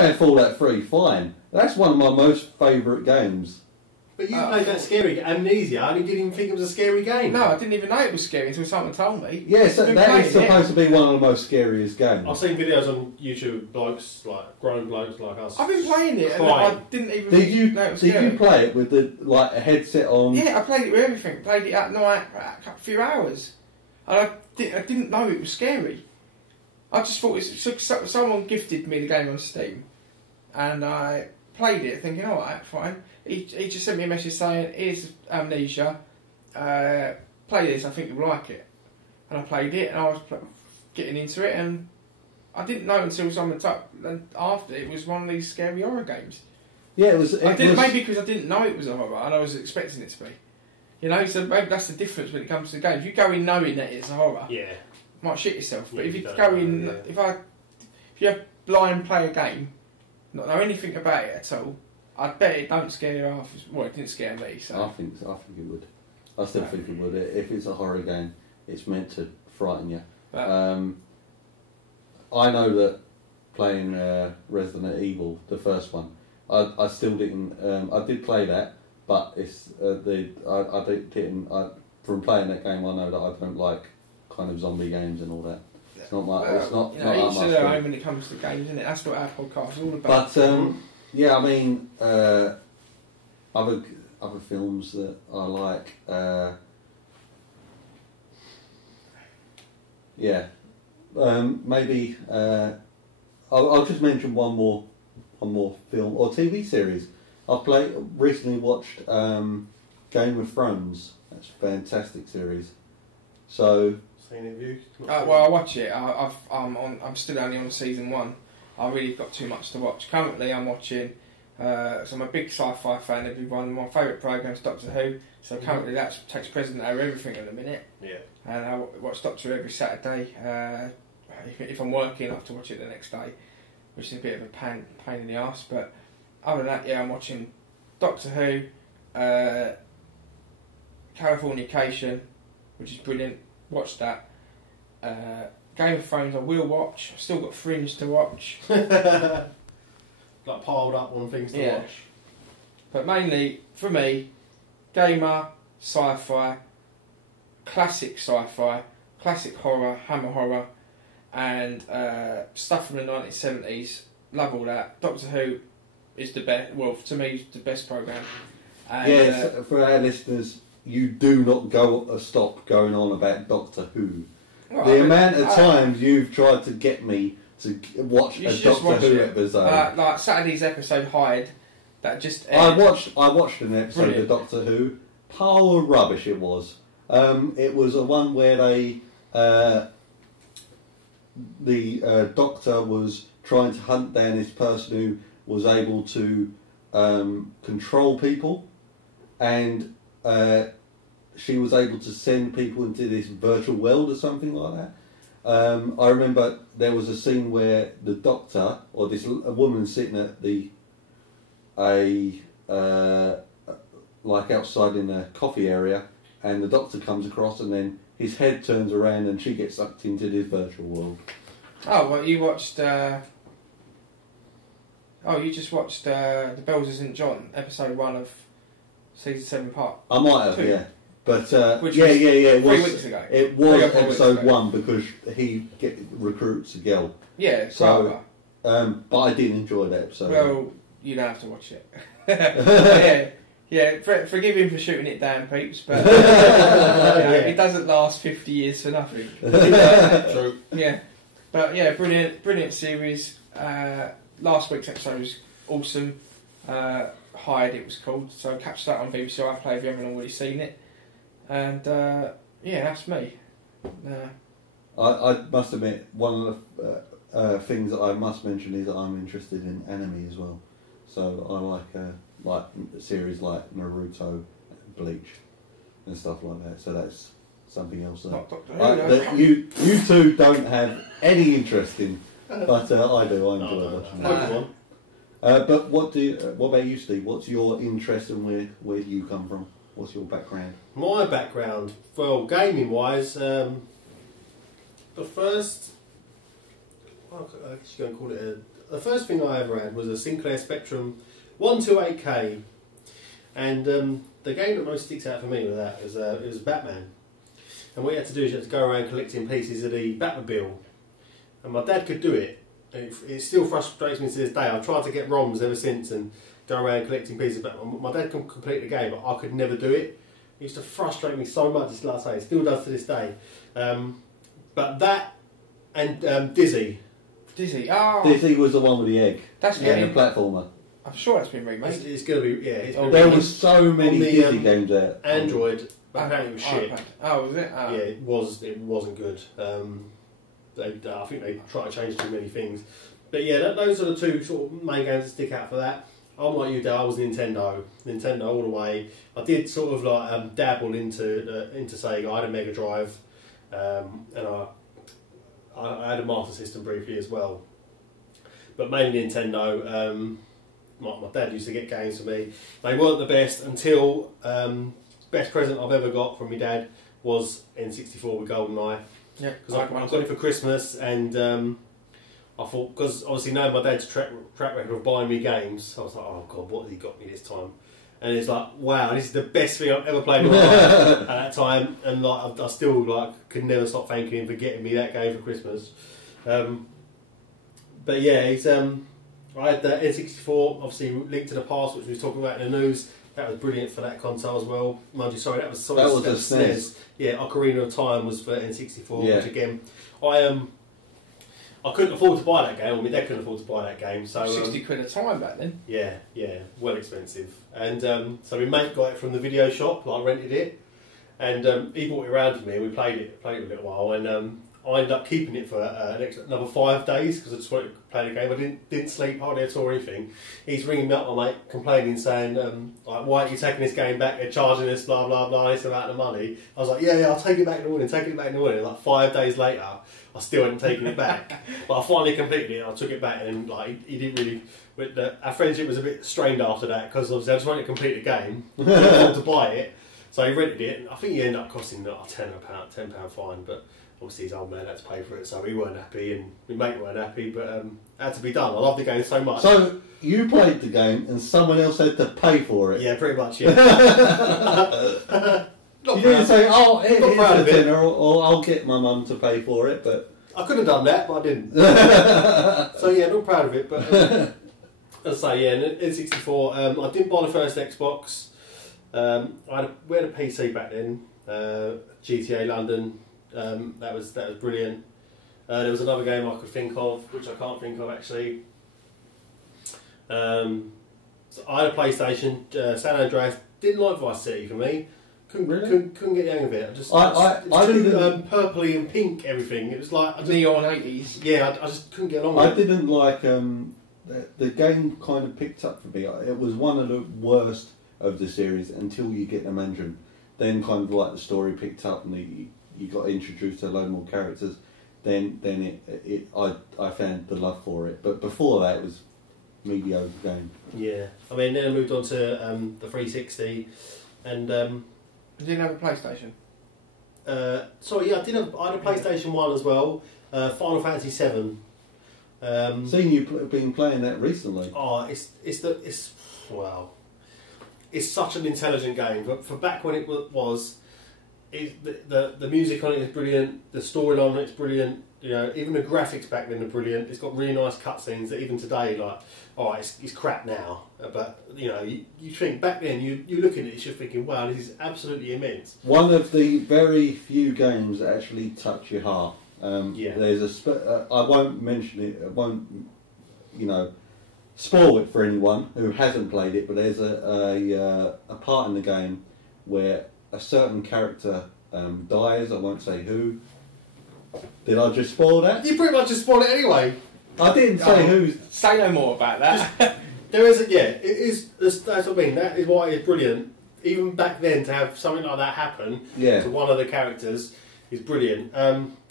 playing Fallout 3, fine. That's one of my most favourite games. But you played that scary Amnesia, and you didn't even think it was a scary game. No, I didn't even know it was scary until someone told me. Yeah, so that is supposed to be one of the most scariest games. I've seen videos on YouTube of blokes, like grown blokes like us. I've been playing it and I didn't even know it was scary. Did you play it with a headset on? Yeah, I played it with everything. Played it at night for a few hours. And I didn't know it was scary. I just thought someone gifted me the game on Steam. And I played it thinking, alright, fine. He just sent me a message saying, here's Amnesia, play this, I think you'll like it. And I played it, and I was getting into it, and I didn't know until someone after it was one of these scary horror games. Yeah, it was. Maybe because I didn't know it was a horror, and I was expecting it to be. You know, so maybe that's the difference when it comes to the games. You go in knowing that it's a horror, you might shit yourself. But if you go in, if you blind play a game, not know anything about it at all, I bet it don't scare you half. Well, it didn't scare me. So I think it would. I still think it would. If it's a horror game, it's meant to frighten you. I know that playing Resident Evil, the first one, I still didn't. I did play that, but it's I didn't. From playing that game, I know that I don't like kind of zombie games and all that. It's not my. It's not. You know, each to their own when it comes to games, isn't it? That's what our podcast is all about. But yeah, I mean, other films that I like. Yeah, maybe I'll just mention one more film or TV series. I've recently watched Game of Thrones. That's a fantastic series. So. Seen it, you? Well, I watch it. I'm still only on season 1. I really got too much to watch. Currently, I'm watching. So I'm a big sci-fi fan. Everyone, my favourite programme is Doctor Who. So currently, that takes precedent over everything at the minute. Yeah. And I watch Doctor Who every Saturday. If I'm working, I have to watch it the next day, which is a bit of a pain in the arse. But other than that, yeah, I'm watching Doctor Who, Californication, which is brilliant. Watch that. Game of Thrones I will watch. I've still got Fringe to watch. Like piled up on things to watch. But mainly, for me, gamer, sci-fi, classic horror, hammer horror, and stuff from the 1970s. Love all that. Doctor Who is the best. Well, to me, it's the best programme. Yes, for our listeners, you do not stop going on about Doctor Who. Well, the amount of times you've tried to get me to watch a Doctor Who episode. Like Saturday's episode Hyde, that just aired. I watched an episode of Doctor Who. Pile of rubbish it was. It was a one where the Doctor was trying to hunt down this person who was able to control people, and she was able to send people into this virtual world or something like that. I remember there was a scene where the Doctor, or a woman sitting at like outside in a coffee area, and the Doctor comes across, and then his head turns around and she gets sucked into this virtual world. Oh, well, you watched... you just watched The Bells of St. John, episode 1 of season 7 part I might have, 2. Yeah. But Which yeah, was it was 3 weeks ago. It was episode 1 because he recruits a girl. Yeah, so. But I did enjoy that episode. Well, you don't have to watch it. yeah. Forgive him for shooting it down, peeps. But it doesn't last 50 years for nothing. True. Yeah, but yeah, brilliant series. Last week's episode was awesome. Hyde, it was called. So catch that on BBC iPlayer if you haven't already seen it. And yeah, that's me. I must admit, one of the things that I must mention is that I'm interested in anime as well. So I like series like Naruto, Bleach, and stuff like that. So that's something else that you two don't have any interest in, but I do. I enjoy watching that. But what about you, Steve? What's your interest and where do you come from? What's your background? My background, well, gaming wise, the first, I guess you're going to call it the first thing I ever had was a Sinclair Spectrum 128K, and the game that most sticks out for me with that was it was Batman. And what you had to do is you had to go around collecting pieces of the Batmobile, and my dad could do it. It still frustrates me to this day. I've tried to get ROMs ever since and go around collecting pieces of Batman. My dad can complete the game, but I could never do it. It used to frustrate me so much. It's like I say, it still does to this day. But that and Dizzy. Dizzy. Oh. Dizzy was the one with the egg. That's and getting. the platformer. I'm sure that's been remade. It's going to be, yeah. It's been There remade. was so many On the, Dizzy games out. Android, but apparently it was shit. Oh, was it? Oh. Yeah, it wasn't good. I think they tried to change too many things. But yeah, those are the two sort of main games that stick out for that. I'm like you, Dad. I was Nintendo all the way. I did sort of like dabble into Sega. I had a Mega Drive, and I had a Master System briefly as well. But mainly Nintendo. My dad used to get games for me. They weren't the best until best present I've ever got from my dad was N64 with GoldenEye. Yeah, because I got it for Christmas, and I thought, because obviously knowing my dad's track record of buying me games, I was like, oh God, what has he got me this time? And it's like, wow, this is the best thing I've ever played in my life at that time, and like I still like could never stop thanking him for getting me that game for Christmas. But yeah, it's I had the N64, obviously Link to the Past, which we was talking about in the news. That was brilliant for that console as well. Mind you, sorry, that was a SNES. Yeah, Ocarina of Time was for N64, yeah. Which again, I couldn't afford to buy that game, or my dad couldn't afford to buy that game. So 60 quid a time back then. Yeah, well expensive. And so my mate got it from the video shop, like rented it, and he brought it around to me, and we played it for a little while, and I ended up keeping it for another 5 days because I just wanted to play the game. I didn't sleep hardly at all or anything. He's ringing me up, my mate, complaining, saying, like, why aren't you taking this game back? They're charging us, blah, blah, blah, this amount of money. I was like, yeah, I'll take it back in the morning, Like 5 days later, I still hadn't taken it back. But I finally completed it, I took it back, and like he didn't really... our friendship was a bit strained after that because obviously I just wanted to complete the game. I couldn't afford to buy it. So he rented it, and I think he ended up costing like £10 fine, but... Obviously his old man had to pay for it, so we weren't happy, and my mate weren't happy, but it had to be done. I love the game so much. So you played the game, and someone else had to pay for it. Yeah, pretty much. Yeah. You didn't say, "Oh, here's proud a of it. dinner," or "I'll get my mum to pay for it," but I could have done that, but I didn't. So yeah, not proud of it. But as I say, yeah, N64. I didn't buy the first Xbox. We had a PC back then. GTA London. That was brilliant. There was another game I could think of, which I can't think of actually. So I had a PlayStation, San Andreas. Didn't like Vice City for me. Couldn't get the hang of it. I too purpley and pink everything. It was like neon 80s. Yeah, I just couldn't get along with it. I didn't like the game. Kind of picked up for me. It was one of the worst of the series until you get the Mandarin. Then kind of like the story picked up, and you got introduced to a load more characters. Then I found the love for it. But before that, it was mediocre game. Yeah, I mean, then I moved on to the 360, and You didn't have a PlayStation? sorry, yeah, I had a PlayStation 1 as well. Final Fantasy 7. Seeing you been playing that recently. Oh, wow. It's such an intelligent game. But for back when it was, the music on it is brilliant. The story on it's brilliant. You know, even the graphics back then are brilliant. It's got really nice cutscenes that even today, like, oh, it's crap now. But you know, you think back then, you look at it, you're thinking, wow, this is absolutely immense. One of the very few games that actually touch your heart. Yeah. There's I won't mention it. I won't, spoil it for anyone who hasn't played it. But there's a part in the game where a certain character dies. I won't say who. Did I just spoil that? You pretty much just spoiled it anyway. I didn't say who. Say no more about that. There is it is. That's what I mean. That is why it's brilliant. Even back then, to have something like that happen to one of the characters is brilliant.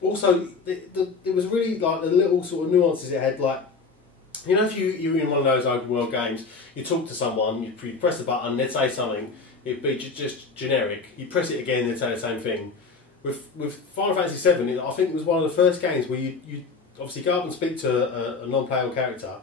Also, it was really like the little sort of nuances it had. Like, you know, if you were in one of those open world games, you talk to someone, you press the button, they'd say something, it'd be just generic. You press it again, they'd say the same thing. With Final Fantasy 7, I think it was one of the first games where obviously go up and speak to a non-playable character,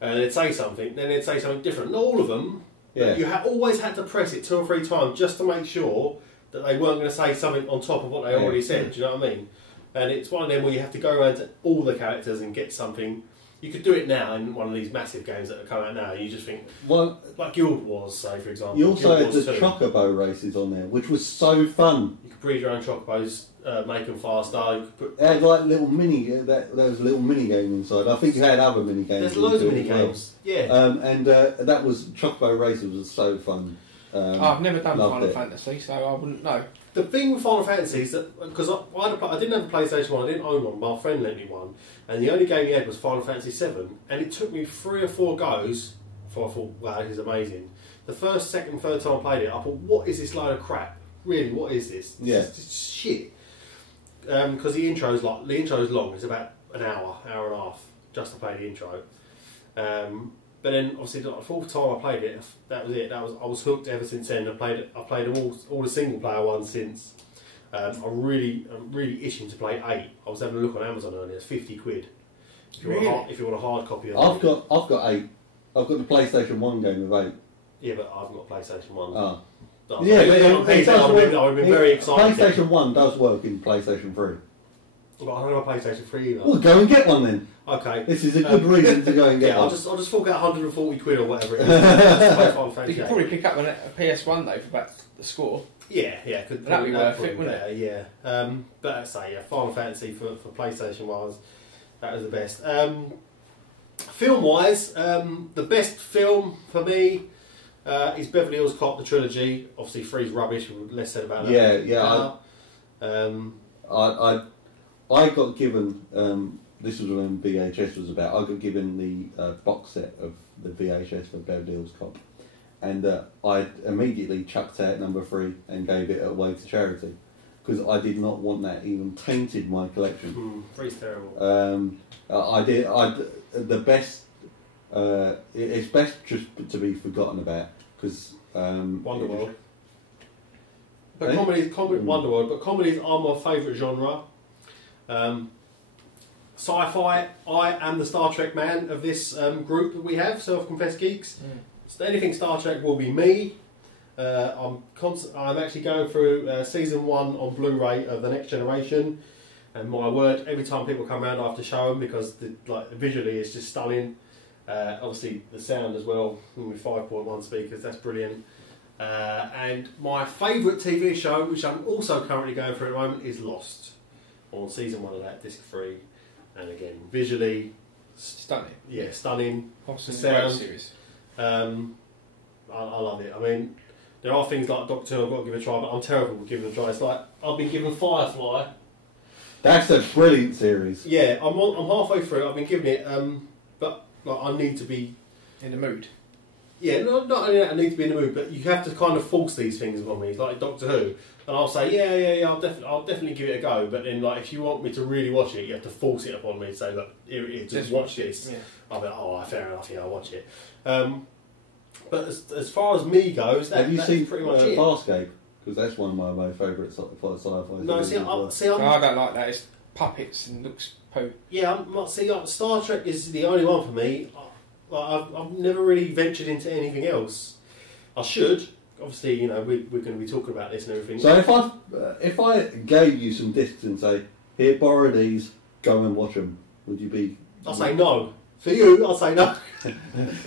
and they'd say something, then they'd say something different. Not all of them. Yeah. You always had to press it 2 or 3 times just to make sure that they weren't going to say something on top of what they already said. Do you know what I mean? And it's one of them where you have to go around to all the characters and get something. You could do it now in one of these massive games that are coming out now. You just think, like Guild Wars, say, for example. You also had the 2. chocobo races on there, which was so fun. You could breed your own chocobos, make them faster. You could put... It had like little mini. There was a little mini game inside. I think it had other mini games. There's loads of mini games. Yeah. And that was chocobo races was so fun. I've never done Final Fantasy, so I wouldn't know. The thing with Final Fantasy is that, because I didn't have a PlayStation 1, I didn't own one, my friend lent me one, and the only game he had was Final Fantasy 7, and it took me 3 or 4 goes before I thought, wow, this is amazing. The first, second, third time I played it, I thought, what is this load of crap? Really, what is this? It's just shit. Because the intro's long, it's about an hour and a half, just to play the intro. But then, obviously, the 4th time I played it, that was it. I was hooked ever since then. I played them all the single player ones since. I'm really itching to play 8. I was having a look on Amazon earlier. It's 50 quid. If you want a hard copy of it. I've got 8. I've got the PlayStation 1 game of 8. Yeah, but I haven't got PlayStation 1. Oh. No, Yeah, but I would have been very excited. PlayStation 1 does work in PlayStation 3. But I don't have a PlayStation 3 either. Well, go and get one then. Okay. This is a good reason to go and get one. I'll just fork out 140 quid or whatever it is. To play Final Fantasy. You could probably pick up a PS1 though for about the score. Yeah, could that'd be worth it, wouldn't it? Yeah. But I'd say, Final Fantasy for PlayStation was the best. Film-wise, the best film for me is Beverly Hills Cop, the trilogy. Obviously, 3's rubbish. Less said about that. Yeah. I got given. This was when VHS was about. I got given the box set of the VHS for Beverly Hills Cop, and I immediately chucked out number 3 and gave it away to charity because I did not want that even tainted my collection. 3's terrible. The best. It's best just to be forgotten about because Wonderworld. But Wonderworld. But comedies are my favourite genre. Sci-fi. I am the Star Trek man of this group that we have, self-confessed geeks. So anything Star Trek will be me. I'm actually going through season 1 on Blu-ray of The Next Generation, and my word, every time people come around I have to show them because visually it's just stunning. Obviously the sound as well with 5.1 speakers, that's brilliant. And my favourite TV show, which I'm also currently going through at the moment, is Lost. On season 1 of that, disc 3, and again visually stunning. Yeah, stunning. Awesome. Sound. Great series. I love it. I mean, there are things like Doctor Who I've got to give a try, but I'm terrible at giving it a try. It's like I've been given Firefly. That's a brilliant series. Yeah, I'm halfway through. I've been giving it, but I need to be in the mood. Yeah, not only that, I need to be in the mood, but you have to kind of force these things upon me. It's like Doctor Who, and I'll say, yeah, I'll definitely give it a go. But then, if you want me to really watch it, you have to force it upon me and say, look, here it is, just watch this. Yeah. I'll be like, oh, fair enough, yeah, I'll watch it. But as far as me goes, have you seen pretty much it. Farscape? Because that's one of my favourite sci-fi. No, I don't like that. It's puppets and looks poo. Yeah, Star Trek is the only one for me. I've never really ventured into anything else. I should. Obviously, we're going to be talking about this and everything. So if I gave you some discs and say, here, borrow these, go and watch them, would you be? I'll say no. For you, I'll say no.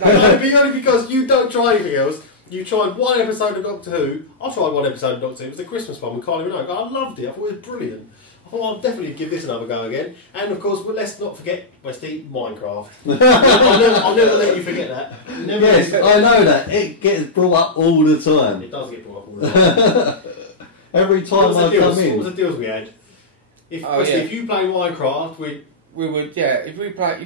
Only because you don't try anything else. You tried one episode of Doctor Who. I tried one episode of Doctor Who. It was the Christmas one with Kylie Minogue. I loved it. I thought it was brilliant. I thought I'll definitely give this another go again. And of course, let's not forget, Westy, Minecraft. I'll never let you forget that. Yes, I know that. It gets brought up all the time. It does get brought up all the time. Every time I come in. What was the deals we had? If you play Minecraft, we would, yeah. If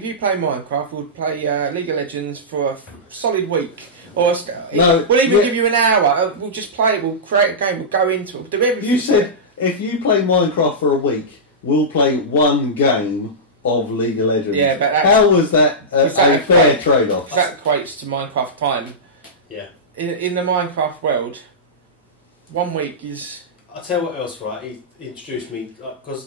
you play Minecraft, we would play League of Legends for a solid week. Or we'll even give you an hour. We'll just play it. We'll create a game. We'll go into it. We'll do everything. You said if you play Minecraft for a week, we'll play one game of League of Legends. Yeah, but how was that a fair trade-off? That equates to Minecraft time. Yeah. In the Minecraft world, 1 week is. I'll tell you what else. Right, he introduced me because.